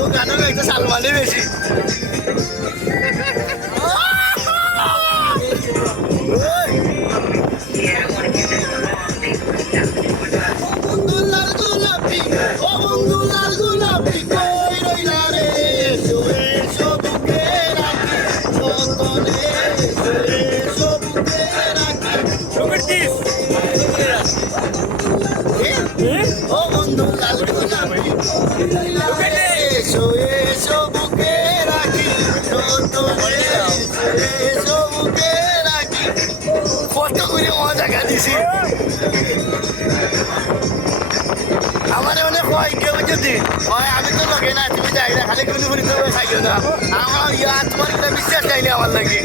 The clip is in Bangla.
ও গানও গাইতে সালমানই বেশি। বন্ধু লাল গোলাপি, ও বন্ধু লাল গোলাপি, কই রইলা রে? এসো এসো বুকে রাখি যতনে, এসো এসো বুকে রাখি। ও বন্ধু লাল গোলাপি, এসো এসো বুকে রাখি যতনে, এসো বুকে রাখি। কত করে মজা কাটিছি। আমার অনেক হয় কেউ যদি হয় আমি তো লগে না, তুমি যাই না খালি কোনো ফুরি তো থাকিও না। আমার ইয়া তোমার একটা বিশ্বাস চাইলে আমার লাগে।